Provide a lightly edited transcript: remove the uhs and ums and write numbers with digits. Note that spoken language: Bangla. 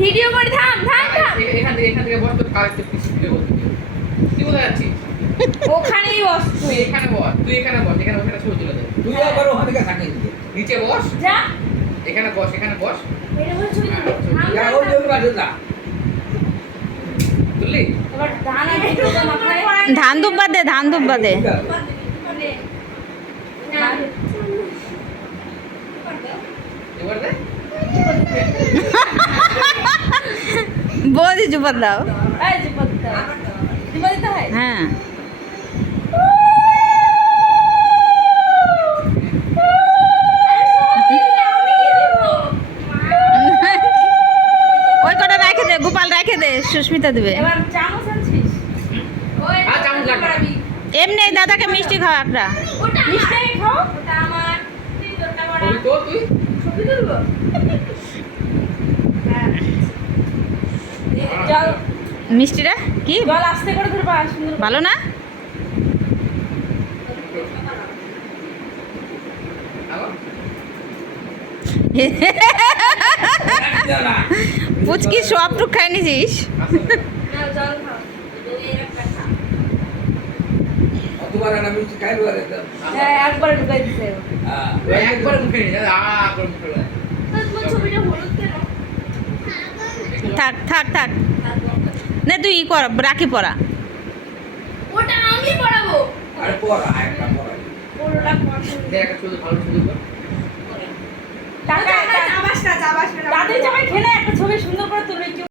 ভিডিও করে থাম থাম থাম এখান থেকে বস, তোর কারেক্ট কিছু ভিডিও করতে তুই কোথায় যাচ্ছিস? ওখানেই বস তুই এখানে বস, এখানে ওখানে ছবি তুলে দে। তুই আবার ওখান থেকে থাকে নিচে বস, যা এখানে বস এটা বলে ছবি তুলবো থাম যা থাম, ওই থাম। ওই বাজে যা তুললি? এবার ধান আর দুটো মাথায় ধান দুব্বা দে, ধান দুব্বা দে। এবার দে। বৌদি চুপার দাও। এই জিপত দাও জিপত দিতে হয় হ্যাঁ ওই কটা রেখে দে, গোপাল রেখে দে, সুস্মিতা দিবে। এবার চামচ আনছিস ওই হ্যাঁ, চামচ লাগবে। করাবি। এমনি দাদাকে মিষ্টি খাও একটা। ওটা মিষ্টি খাও ওটা আমার তুই তোরটা করা ছবি তো তুই ছবি তুলবো হ্যাঁ জল মিষ্টিটা কি জল আস্তে করে ধরবা সুন্দর করে। ভালো না? আবার পুচকি সব টুক খাই নিছিস? আস্তে না জল খাও এই একটা খা অতবার না মিষ্টি খাইলো আরে হ্যাঁ একবার ঢুকাই দিছে হ্যাঁ একবার মুখে নিয়ে যা করে মুখে নিয়ে তোমার ছবিটা হলুদ কেন থাক থাক থাক না, তুই ই কর, রাখি পরা। ওটা আমি পড়াবো আরে পড়া একটা পড়া পুরোটা পড়া দেখ শুধু ভালো ছবি কর। টাকা চাবাস না তাড়াতাড়ি চাবাই খেলে একটা ছবি সুন্দর করে তুলবে।